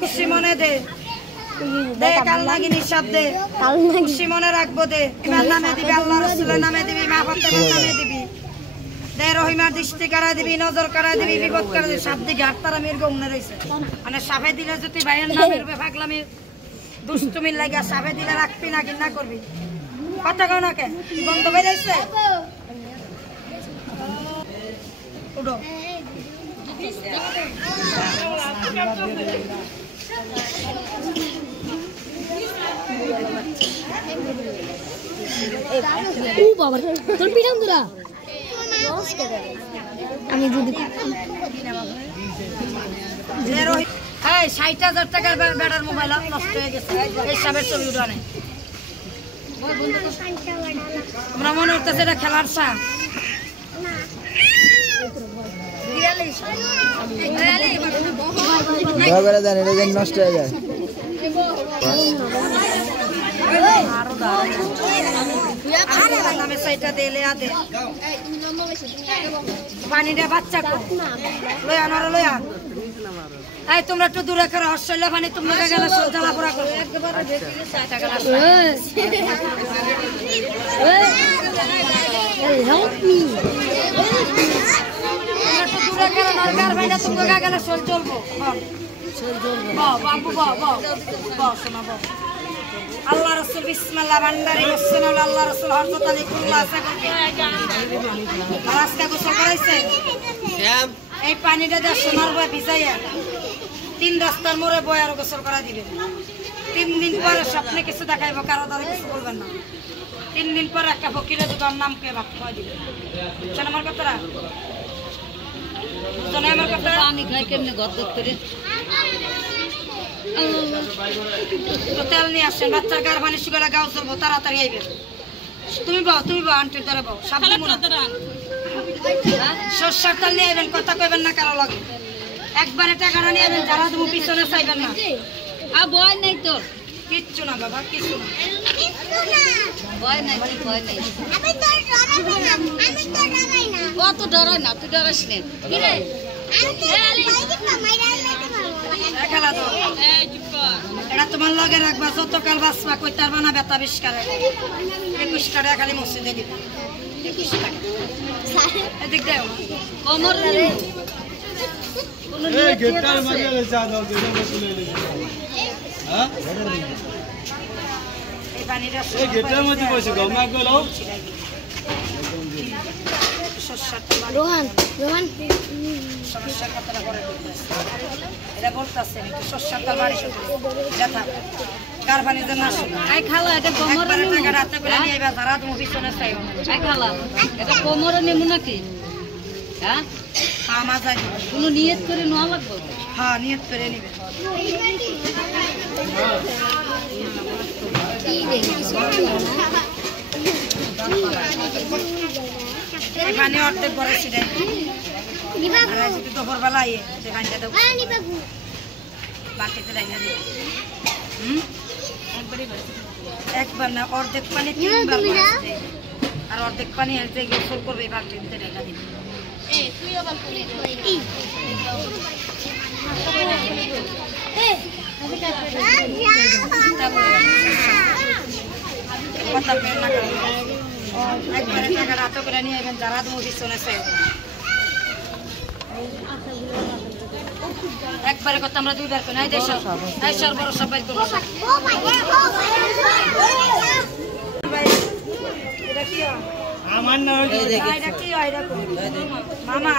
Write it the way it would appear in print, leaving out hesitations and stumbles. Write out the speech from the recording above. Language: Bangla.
খুশি মনে দে দে কাল নাগিনীর শব্দে খুশি মনে রাখবো দে ইমার নামে দিবি আল্লাহ রাসূলের নামে দিবি মা ফাতেমার নামে দিবি দে রহিমার দৃষ্টি কাড়া দিবি নজর কাড়া দিবি বিপদ কাড়া দিবি সব দিকে আটতারা মির গমনে রইছে মানে সাফে দিলে যদি ভাইয়ের নামের রূপে ফাগলামি দুষ্টুমির লাগা সাফে দিলে রাখবি না কিনা করবি কথা কও না কে বন্ধ হয়ে যাইছে উঠো ও বাবা তোর পিরাম দুরা আমি যদি এই ৬০,০০০ টাকার ব্যাটার মোবাইল নষ্ট হয়ে গেছে এই সাবের ছবি উঠানে আমরা মনে করতেছে এটা খেলার সাপ নষ্ট হয়ে যায় পানিটা বাচ্চা লয়া নরা লয়া এই তোমরা একটু দূরে করে অস্ট্রেলিয়া পানি তোমরা গেলে জ্বালা পোড়া করবে আল্লাহ রাসূল বিসমিল্লাহ ভান্ডারি মুসনাল আল্লাহ রাসূল হযরত আলী কুল্লাহ আজকে গোসল করাইছে এই পানিটা দিয়ে সোনার বয় ভিজাইয়া 3 রাস্তার মোড়ে বয় আর গোসল করা দিবে 3 দিন পরে স্বপ্নে কিছু দেখাইবো কারো দ্বারা কিছু বলবেন না 3 দিন পরে একটা ফকিরের দোকান নামকে ভাত খাওয়া দিবে বুঝছেন আমার কথাটা বুঝছেন আমার কথা পানি খাই কেমনে ঘর করে তেল নিয়ে আসেন বাচ্চার গার পানি শুকালে গাও চলবো তাড়াতাড়ি আইবে তুমি বাও আন্টির ধরে বাও সর্ষার তেল নিয়ে আইবেন কথা কইবেন না কারো লাগে একবারে টাকাটা নিয়ে আইবেন যারা তুমি পিছনে চাইবেন না ভয় নেই তোর কিচ্ছু না বাবা কিচ্ছু না ভয় নাই অত ডরাই না তুই ডরাস না এটা তোমার লগে রাখবা যতকাল বাঁচবা কই তারবা না বেতা বিস্কারে 21 টাকা খালি মসজিদে দিবা 21 টাকা এদিক দাও কোমর এই গেটটার মাঝে চা দাও দিলে বসলে হ্যাঁ এই পানিটা এই গেটটার মধ্যে বসে গাও না গেল রোহান সমস্যার কথাটা করে এটা বলতেছে সর্ষার তেল বাড়ি ব্যথা কার পানিতে না আই খালা এটা কোমরে টাকা রাতে করে নিয়ে আইবা যারা তুমি পিছনে চাইও আই খালা এটা কোমরে নেমু নাকি হ্যাঁ আমার যাই কোনো নিয়ত করে নেওয়া লাগবে হ্যাঁ নিয়ত করে নিবে এখানে অর্ধেক বড় ছিলেন দুপুরবেলা বাটিতে একবার না অর্ধেক পানি আর অর্ধেক পানি গোসল করবে বাটিতে রেখা দিবে একবারে টাকা রাত করে নিয়ে যাবেন যারা তুমি পিছনে চাই একবারে কথা আমরা দুইবার করে নাই দেশের বড় সবাই করবো আমার না এটা কি হয় মামা